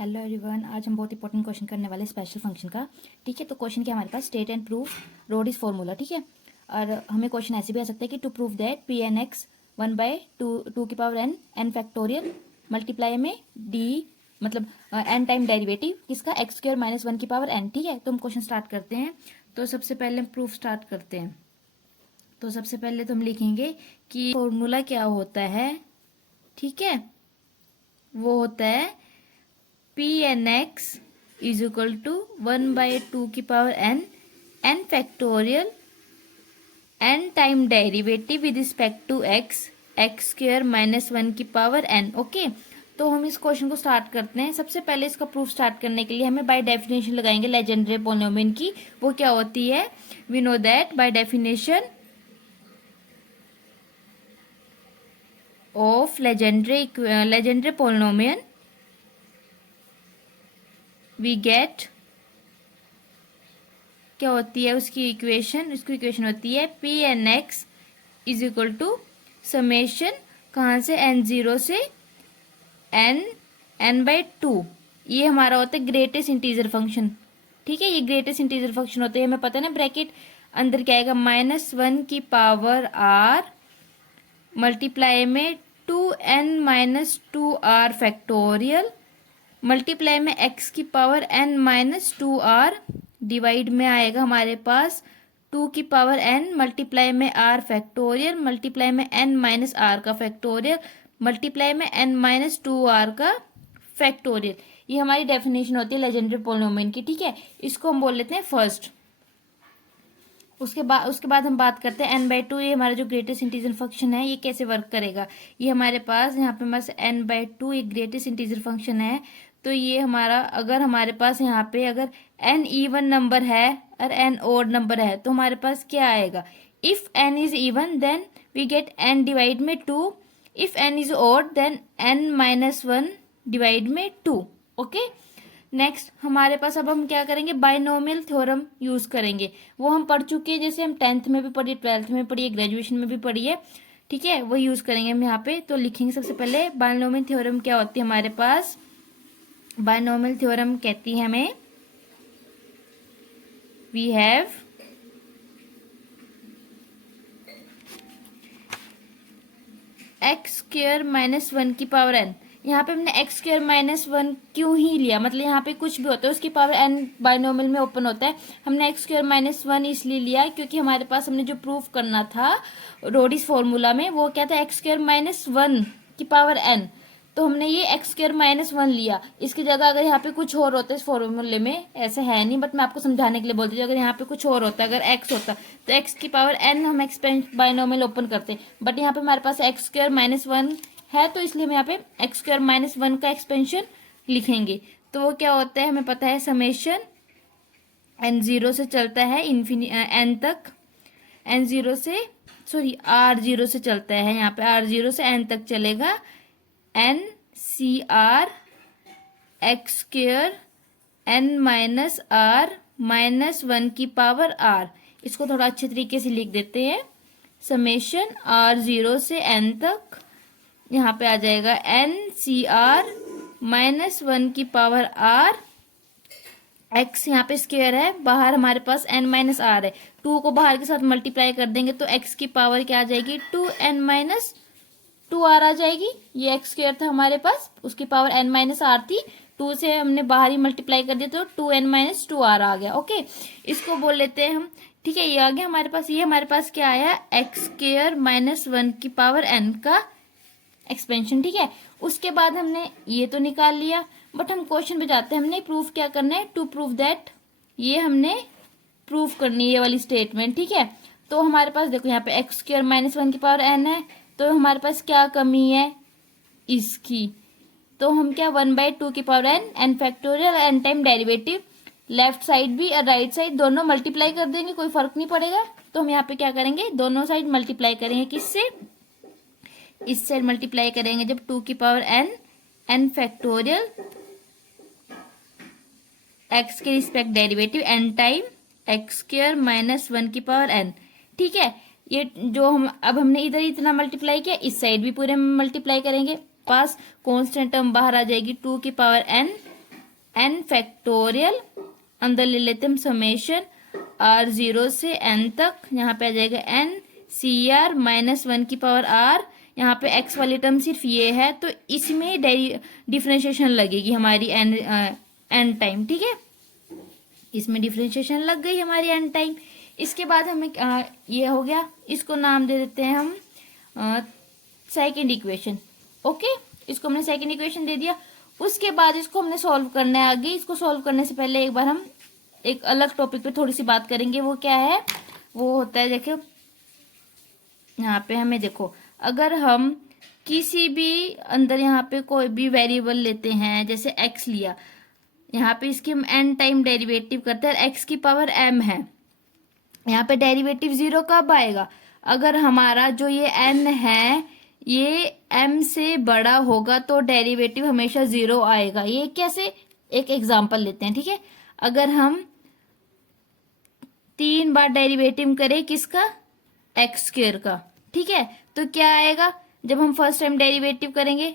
Hello everyone, आज हम बहुत इंपॉर्टेंट क्वेश्चन करने वाले स्पेशल फंक्शन का। ठीक है, तो क्वेश्चन क्या हमारे पास, स्टेट एंड प्रूव रोडिस फॉर्मूला। ठीक है, और हमें क्वेश्चन ऐसे भी आ सकता है कि to prove that P N X 1/2 की पावर एन फैक्टोरियल मल्टीप्लाई में डी मतलब एन टाइम डेरिवेटिव किसका, एक्स स्क्वायर माइनस 1 की पावर एन। ठीक है, तो हम क्वेश्चन स्टार्ट करते हैं। तो सबसे पहले हम प्रूफ स्टार्ट करते हैं। तो सबसे पहले तो हम लिखेंगे कि फॉर्मूला क्या होता है। ठीक है, वो होता है P N X is equal to 1/2 की power N factorial N time derivative with respect to X square minus 1 की पावर एन। ओके, तो हम इस क्वेश्चन को स्टार्ट करते हैं। सबसे पहले इसका प्रूफ स्टार्ट करने के लिए हमें बाय डेफिनेशन लगाएंगे लेजेंडरी पोलिनोमियल की। वो क्या होती है, we know that by definition of Legendre polynomial we get, क्या होती है उसकी इक्वेशन होती है P N X is equal to summation कहाँ से, n0 से n/2। ये हमारा होता है ग्रेटेस्ट इंटीजर फंक्शन। ठीक है, ये ग्रेटेस्ट इंटीजर फंक्शन होते हैं, हमें पता है ना। ब्रैकेट अंदर क्या आएगा, -1 की पावर r मल्टीप्लाई में 2n-2r फैक्टोरियल मल्टीप्लाई में x की पावर n-2r डिवाइड में आएगा हमारे पास 2 की पावर n मल्टीप्लाई में r फैक्टोरियल मल्टीप्लाई में n-r का फैक्टोरियल मल्टीप्लाई में n-2r का फैक्टोरियल। ये हमारी डेफिनेशन होती है लेजेंडरी पोलिनोमियल की। ठीक है, इसको हम बोल लेते हैं फर्स्ट। उसके बाद हम बात करते हैं n/2। ये हमारा जो ग्रेटेस्ट इंटीजर फंक्शन है, ये कैसे वर्क करेगा। ये हमारे पास यहाँ पे हमारे n/2 एक ग्रेटेस्ट इंटीजर फंक्शन है। तो ये हमारा, अगर हमारे पास यहाँ पे अगर n इवन नंबर है और n ओड नंबर है तो हमारे पास क्या आएगा, if n is even then we get n divide में 2, if n is odd then n-1 divide में 2। ओके, नेक्स्ट हमारे पास अब हम क्या करेंगे, बायनोमियल थ्योरम यूज करेंगे। वो हम पढ़ चुके हैं, जैसे हम 10th में भी पढ़िए, 12th में पढ़िए, ग्रेजुएशन में भी पढ़िए। ठीक है, वो यूज करेंगे हम यहाँ पे। तो लिखेंगे सबसे पहले बायनोमियल थ्योरम क्या होती है हमारे पास। बायनोमियल थ्योरम कहती है हमें, we have X square minus 1 की पावर एन। यहाँ पे हमने एक्स स्क्वायर माइनस 1 क्यों ही लिया, मतलब यहाँ पे कुछ भी होता है उसकी पावर एन बायनोमियल में ओपन होता है। हमने एक्स स्क्वायर माइनस 1 इसलिए लिया क्योंकि हमारे पास हमने जो प्रूफ करना था रोडिस फॉर्मूला में, वो क्या था, एक्स स्क्वायर माइनस 1 की पावर एन। तो हमने ये एक्स स्क्वायर माइनस 1 लिया। इसकी जगह अगर यहाँ पे कुछ और होता है इस फॉर्मूले में, ऐसा है नहीं बट मैं आपको समझाने के लिए बोलती हूँ, अगर यहाँ पे कुछ और होता, अगर एक्स होता तो एक्स की पावर एन हम बायनोमियल ओपन करते, बट यहाँ पे हमारे पास एक्स स्क्वायर माइनस 1 है तो इसलिए हम यहाँ पे एक्स स्क्वायर माइनस 1 का एक्सपेंशन लिखेंगे। तो वो क्या होता है, हमें पता है समेशन n0 से चलता है n तक, n0 से सॉरी r0 से चलता है, यहाँ पे r0 से n तक चलेगा, n/r एक्स स्क्वायर n-r-1 की पावर r। इसको थोड़ा अच्छे तरीके से लिख देते हैं, समेशन r0 से n तक, यहाँ पे आ जाएगा n/r-1 की पावर r। x यहाँ पे स्क्वायर है, बाहर हमारे पास n-r है, 2 को बाहर के साथ मल्टीप्लाई कर देंगे तो x की पावर क्या आ जाएगी, 2n-2r आ जाएगी। ये x स्क्वायर था हमारे पास, उसकी पावर n-r थी, 2 से हमने बाहर ही मल्टीप्लाई कर दिया तो 2n-2r आ गया। ओके, इसको बोल लेते हैं हम। ठीक है, ये आ गया हमारे पास। ये हमारे पास क्या आया, एक्स स्क्वायर माइनस 1 की पावर n का एक्सपेंशन। ठीक है, उसके बाद हमने ये तो निकाल लिया, बट हम क्वेश्चन पे जाते हैं। हमने प्रूफ क्या करना है, टू प्रूव दैट, ये हमने प्रूफ करनी है ये वाली स्टेटमेंट। ठीक है, तो हमारे पास देखो यहाँ पे एक्स स्क्वायर माइनस 1 की पावर n है, तो हमारे पास क्या कमी है इसकी, तो हम क्या 1/2 की power n factorial n time derivative, left side भी और राइट साइड दोनों मल्टीप्लाई कर देंगे, कोई फर्क नहीं पड़ेगा। तो हम यहाँ पे क्या करेंगे, दोनों साइड मल्टीप्लाई करेंगे, किससे, इस साइड मल्टीप्लाई करेंगे जब 2 की पावर n फैक्टोरियल x के respect derivative n time x square minus 1 की पावर n। ठीक है, ये जो हम अब हमने इधर इतना मल्टीप्लाई किया, इस साइड भी पूरे में मल्टीप्लाई करेंगे, पास कांस्टेंट टर्म बाहर आ जाएगी, 2 की पावर n n फैक्टोरियल, अंदर ले लेते हम समेशन r 0 से n तक, यहाँ पे आ जाएगा n CR माइनस 1 की पावर r, यहाँ पे x वाली टर्म सिर्फ ये है तो इसमें डिफरेंशिएशन लगेगी हमारी n टाइम, ठीक है, इसमें डिफरेंशिएशन लग गई हमारी n टाइम। इसके बाद हमें ये हो गया, इसको नाम दे देते हैं हम सेकंड इक्वेशन। ओके, इसको हमने सेकंड इक्वेशन दे दिया। उसके बाद इसको हमने सॉल्व करना है आगे। इसको सॉल्व करने से पहले एक बार हम एक अलग टॉपिक पे थोड़ी सी बात करेंगे। वो क्या है, वो होता है, देखो यहाँ पे हमें देखो, अगर हम किसी भी अंदर यहाँ पे कोई भी वेरिएबल लेते हैं, जैसे x लिया, यहाँ पे इसकी हम n टाइम डेरिवेटिव करते हैं, x की पावर m है, यहाँ पे डेरिवेटिव 0 कब आएगा, अगर हमारा जो ये n है ये m से बड़ा होगा तो डेरिवेटिव हमेशा 0 आएगा। ये कैसे, एक एग्जांपल लेते हैं, ठीक है। अगर हम 3 बार डेरिवेटिव करें किसका, एक्स स्क्वायर का, ठीक है, तो क्या आएगा, जब हम फर्स्ट टाइम डेरिवेटिव करेंगे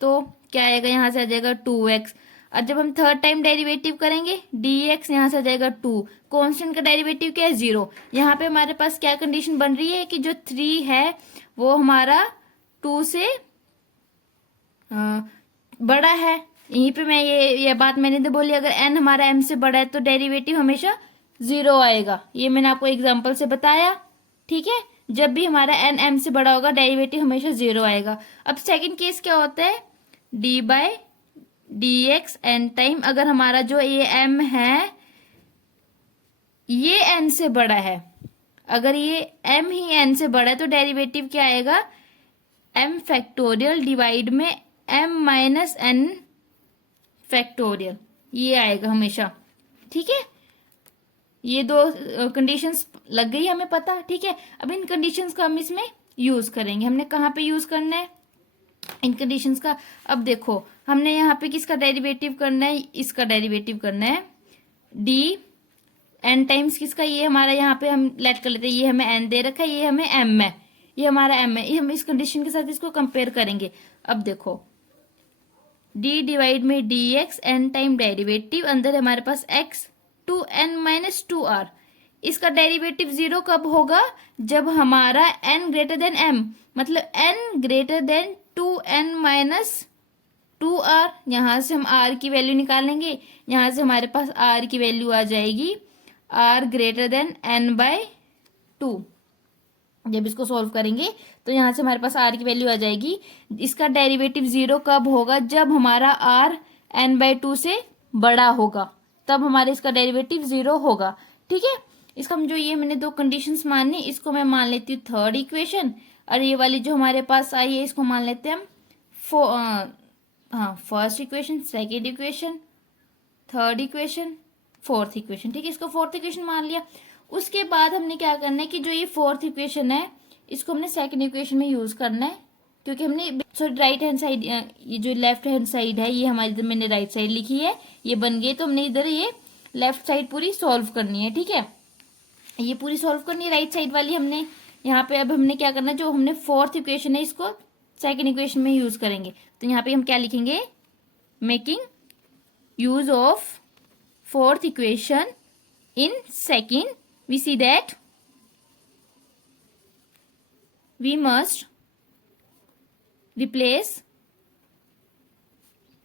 तो क्या आएगा, यहाँ से आ जाएगा 2x, और जब हम थर्ड टाइम डेरिवेटिव करेंगे dx, यहाँ से आ जाएगा 2। कांस्टेंट का डेरिवेटिव क्या है, 0। यहाँ पे हमारे पास क्या कंडीशन बन रही है कि जो 3 है वो हमारा 2 से बड़ा है। यहीं पे मैं ये बात मैंने तो बोली, अगर n हमारा m से बड़ा है तो डेरिवेटिव हमेशा 0 आएगा। ये मैंने आपको एग्जांपल से बताया, ठीक है। जब भी हमारा n m से बड़ा होगा डेरिवेटिव हमेशा 0 आएगा। अब सेकंड केस क्या होता है, d by D X n time, अगर हमारा जो ये m है ये n से बड़ा है, अगर ये m ही n से बड़ा है तो डेरिवेटिव क्या आएगा, m फैक्टोरियल डिवाइड में m माइनस n फैक्टोरियल, ये आएगा हमेशा, ठीक है। ये दो कंडीशंस लग गई हमें पता, ठीक है। अब इन कंडीशंस का हम इसमें यूज करेंगे। हमने कहाँ पे यूज करना है इन कंडीशंस का, अब देखो हमने यहाँ पे किसका डेरिवेटिव करना है, इसका डेरिवेटिव करना है, d n टाइम्स किसका, ये हमारा यहाँ पे हम लेट कर लेते हैं, ये हमें n दे रखा है, ये हमें m है, ये हमारा m है, ये हम इस कंडीशन के साथ इसको कंपेयर करेंगे। अब देखो d डिवाइड में dx n टाइम डेरिवेटिव, अंदर हमारे पास x 2n माइनस 2r, इसका डेरिवेटिव 0 कब होगा, जब हमारा n ग्रेटर देन m, मतलब n greater than 2n minus 2r। यहां से हम r की वैल्यू निकालेंगे, यहां से हमारे पास r की वैल्यू आ जाएगी r greater than n by 2। जब इसको सॉल्व करेंगे तो यहां से हमारे पास r की वैल्यू आ जाएगी। इसका डेरिवेटिव 0 कब होगा, जब हमारा r n बाय 2 से बड़ा होगा, तब हमारे इसका डेरिवेटिव 0 होगा, ठीक है। इसका हम जो ये मैंने दो कंडीशंस मानी, इसको मैं मान लेती हूँ थर्ड इक्वेशन, और ये वाली जो हमारे पास आई है इसको मान लेते हैं हम first equation, second equation, third equation, fourth equation, ठीक है। इसको फोर्थ इक्वेशन मान लिया। उसके बाद हमने क्या करना है कि जो ये फोर्थ इक्वेशन है इसको हमने सेकेंड इक्वेशन में यूज करना है, क्योंकि हमने राइट हैंड साइड, ये जो लेफ्ट हैंड साइड है ये हमारी, इधर मैंने राइट साइड लिखी है, ये बन गई, तो हमने इधर ये लेफ्ट साइड पूरी सॉल्व करनी है, ठीक है। ये पूरी सॉल्व करनी है राइट साइड वाली हमने। यहाँ पे अब हमने क्या करना है, जो हमने फोर्थ इक्वेशन है इसको सेकंड इक्वेशन में यूज करेंगे। तो यहाँ पे हम क्या लिखेंगे, making use of fourth equation in second, we see that we must replace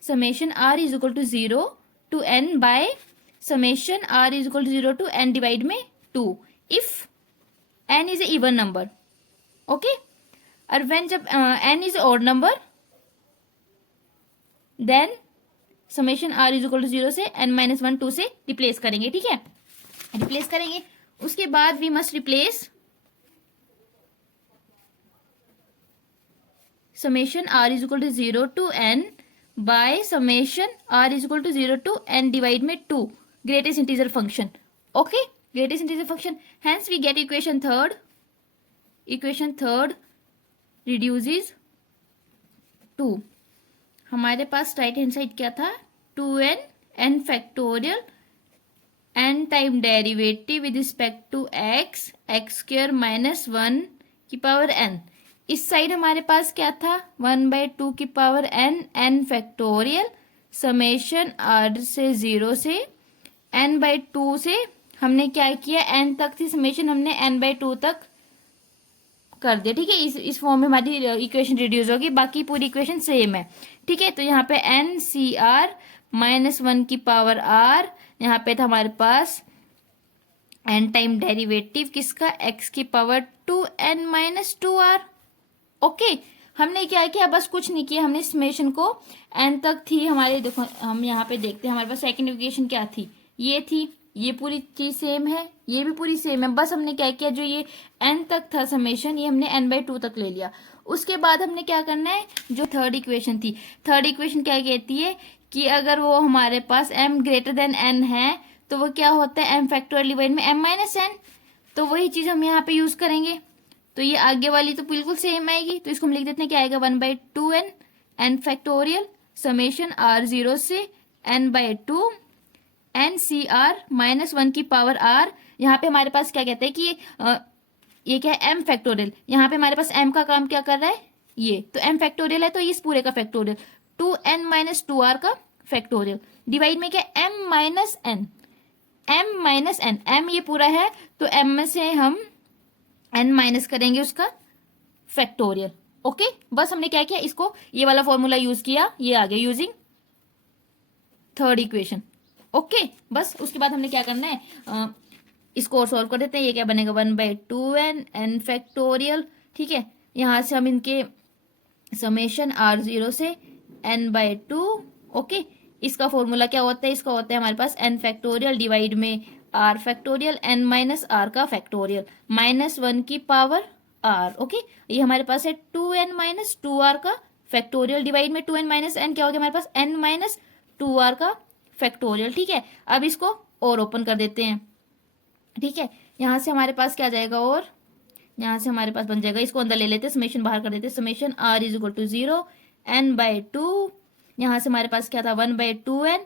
summation r is equal to 0 to n by summation r is equal to 0 to n divide में 2 if n is a even number, okay। और when जब n is a odd number then summation r is equal to 0 से n minus 1 2 से replace करेंगे, ठीक है, replace करेंगे। उसके बाद we must replace summation r is equal to 0 to n by summation r is equal to 0 to n divide में 2 greatest integer function, okay, greatest integer function, hence we get equation third reduces to, हमारे पास right hand side क्या था, 2n n factorial n time derivative with respect to x square minus 1 की power n। इस side हमारे पास क्या था, 1/2 की power n factorial summation R से 0 से n/2 से हमने क्या किया, n तक थी समेशन, हमने n/2 तक कर दिया। ठीक है, इस फॉर्म में हमारी इक्वेशन रिड्यूस होगी, बाकी पूरी इक्वेशन सेम है। ठीक है, तो यहाँ पे NCR -1 की पावर r, यहाँ पे था हमारे पास n टाइम डेरिवेटिव किसका, x की पावर 2n-2r। ओके, हमने क्या किया, बस कुछ नहीं किया, हमने समेशन को n तक थी हमारे, देखो हम यहाँ पे देखते हैं हमारे पास सेकंड इक्वेशन क्या थी, ये थी, ये पूरी चीज सेम है, ये भी पूरी सेम है, बस हमने क्या किया, जो ये n तक था समेशन, ये हमने n/2 तक ले लिया। उसके बाद हमने क्या करना है, जो थर्ड इक्वेशन थी, थर्ड इक्वेशन क्या कहती है कि अगर वो हमारे पास m ग्रेटर देन n है तो वो क्या होता है, m फैक्टोरियल डिवाइड में m-n, तो वही चीज हम यहाँ पे यूज करेंगे। तो ये आगे वाली तो बिल्कुल सेम आएगी, तो इसको हम लिख देते हैं, क्या आएगा, 1/2n n factorial summation r0 से n/2 NCR -1 की पावर r। यहाँ पे हमारे पास क्या कहते हैं कि ये क्या है, m फैक्टोरियल, यहाँ पे हमारे पास m का काम क्या कर रहा है, ये तो m फैक्टोरियल है, तो इस पूरे का फैक्टोरियल 2n-2r का फैक्टोरियल, डिवाइड में क्या m-n, m-n, m ये पूरा है तो m में से हम n माइनस करेंगे उसका फैक्टोरियल। ओके, बस हमने क्या किया, इसको ये वाला फॉर्मूला यूज किया, ये आ गया यूजिंग थर्ड इक्वेशन। ओके, बस उसके बाद हमने क्या करना है, इसको और सॉल्व कर देते हैं, ये क्या बनेगा, 1/2n n फैक्टोरियल। ठीक है, यहां से हम इनके समेशन r0 से n/2। ओके, इसका फॉर्मूला क्या होता है, इसका होता है हमारे पास n फैक्टोरियल डिवाइड में r फैक्टोरियल n-r का फैक्टोरियल -1 की पावर r। ओके, ये हमारे पास है 2n-2r का फैक्टोरियल डिवाइड में 2n-n क्या हो गया हमारे पास, n-2r का फैक्टोरियल। ठीक है, अब इसको और ओपन कर देते हैं। ठीक है, यहां से हमारे पास क्या आ जाएगा, और यहां से हमारे पास बन जाएगा, इसको अंदर ले लेते हैं, समेशन बाहर कर देते हैं, समेशन r = 0 n/2, यहां से हमारे पास क्या था, 1/2n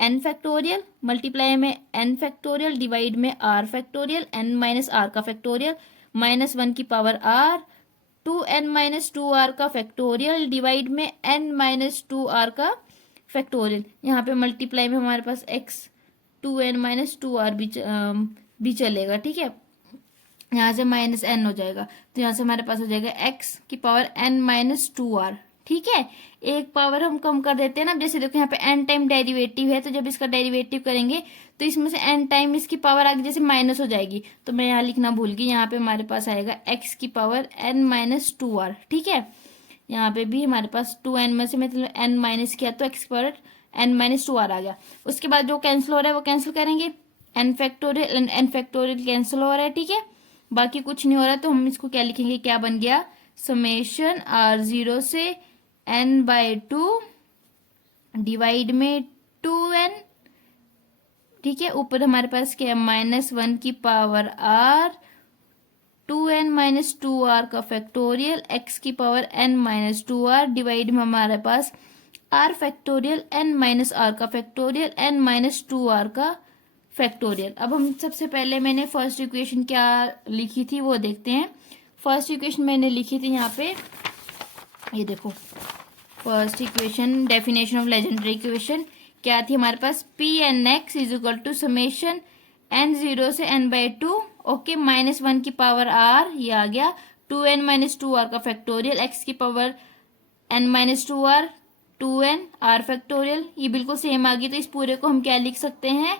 n फैक्टोरियल मल्टीप्लाई में n फैक्टोरियल डिवाइड में r फैक्टोरियल n-r का फैक्टोरियल -1 की पावर r 2n-2r का फैक्टोरियल डिवाइड में n-2r का फैक्टोरियल। यहाँ पे मल्टीप्लाई में हमारे पास x 2n-2r भी चलेगा। ठीक है, यहाँ से -n हो जाएगा, तो यहाँ से हमारे पास हो जाएगा x की पावर n-2r। ठीक है, एक पावर हम कम कर देते हैं ना, जैसे देखो यहाँ पे n टाइम डेरिवेटिव है, तो जब इसका डेरिवेटिव करेंगे तो इसमें से n टाइम इसकी पावर आगे जैसे माइनस हो जाएगी, तो मैं यहाँ लिखना भूल गई, यहाँ पे हमारे पास आएगा x की पावर n-2r। ठीक है, यहाँ पे भी हमारे पास 2n में से मतलब n माइनस किया तो x की पावर n-2r आ गया। उसके बाद जो कैंसिल हो रहा है वो कैंसिल करेंगे, n फैक्टोरियल कैंसिल हो रहा है। ठीक है, बाकी कुछ नहीं हो रहा, तो हम इसको क्या लिखेंगे, क्या बन गया, समेशन r0 से n/2 डिवाइड में 2n। ठीक है, ऊपर हमारे पास क्या है, -1 की पावर r 2n-2r का फैक्टोरियल x की पावर n-2r डिवाइड में हमारे पास r फैक्टोरियल n-r का फैक्टोरियल n-2r का फैक्टोरियल। अब हम सबसे पहले मैंने फर्स्ट इक्वेशन क्या लिखी थी वो देखते हैं। फर्स्ट इक्वेशन मैंने लिखी थी यहाँ पे, ये देखो first equation, definition of legendary equation क्या थी हमारे पास, Pnx = समेशन n0 से n/2 ओके -1 की पावर r, ये आ गया 2n-2r का फैक्टोरियल x की power n-2r 2n r factorial, ये बिल्कुल सेम आ गई, तो इस पूरे को हम क्या लिख सकते हैं,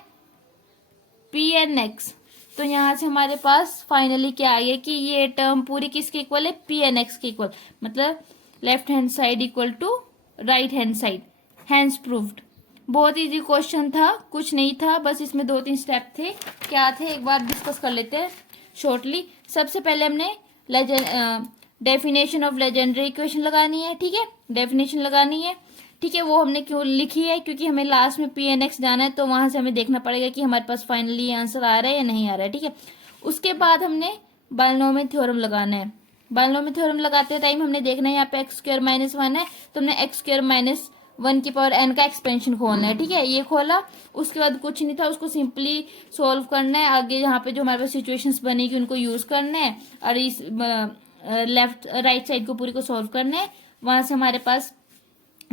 Pnx। तो यहाँ से हमारे पास फाइनली क्या आ गया कि ये टर्म पूरी किसके इक्वल है, Pnx के इक्वल, मतलब left hand side equal to right hand side, hence proved. बहुत इजी क्वेश्चन था, कुछ नहीं था, बस इसमें 2-3 स्टेप थे, क्या थे एक बार डिस्कस कर लेते हैं शॉर्टली। सबसे पहले हमने डेफिनेशन ऑफ लेजेंडरी इक्वेशन लगानी है। ठीक है, डेफिनेशन लगानी है। ठीक है, वो हमने क्यों लिखी है, क्योंकि हमें लास्ट में Pnx जाना है, तो वहां से हमें देखना पड़ेगा कि हमारे पास फाइनली आंसर आ रहा है या नहीं आ रहा है। ठीक है, उसके बाद हमने बायनोमियल थ्योरम लगाना है। बायनोमियल थ्योरम लगाते टाइम हमने देखना है यहाँ पे x² - 1 है, तो हमने x² - 1 की पावर n का एक्सपेंशन खोलना है। ठीक है, ये खोला, उसके बाद कुछ नहीं था, उसको सिंपली सोल्व करना है। आगे यहाँ पे जो हमारे पास सिचुएशंस बनेगी उनको यूज करना है, और इस लेफ्ट राइट साइड को पूरी को सोल्व करना है। वहां से हमारे पास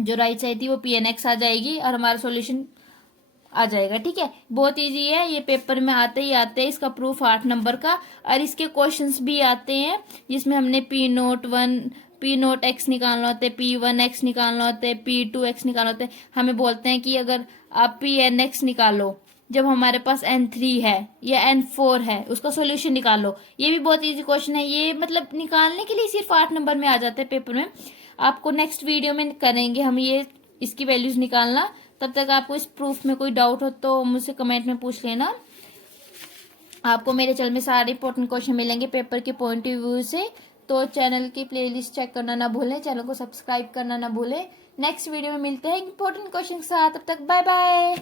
जो राइट साइड थी वो पी एन एक्स आ जाएगी और हमारा सॉल्यूशन आ जाएगा। ठीक है, बहुत इजी है, ये पेपर में आते ही आते हैं। इसका प्रूफ 8 नंबर का, और इसके क्वेश्चंस भी आते हैं जिसमें हमने पी नोट एक्स निकालना होता है, P1x निकालना होता है, P2x निकालना होता है। हमें बोलते हैं कि अगर आप PNX निकालो जब हमारे पास N3 है या N4 है, उसका सॉल्यूशन निकालो। ये भी बहुत इजी क्वेश्चन है, ये मतलब निकालने के लिए सिर्फ 8 नंबर में आ जाते हैं पेपर में। आपको नेक्स्ट वीडियो में करेंगे हम ये इसकी वैल्यूज निकालना। तब तक आपको इस प्रूफ में कोई डाउट हो तो मुझसे कमेंट में पूछ लेना। आपको मेरे चैनल में सारे इंपॉर्टेंट क्वेश्चन मिलेंगे पेपर के पॉइंट ऑफ व्यू से। तो चैनल की प्लेलिस्ट चेक करना ना भूलें, चैनल को सब्सक्राइब करना ना भूलें। नेक्स्ट वीडियो में मिलते हैं इंपॉर्टेंट क्वेश्चन के साथ, तब तक बाय बाय।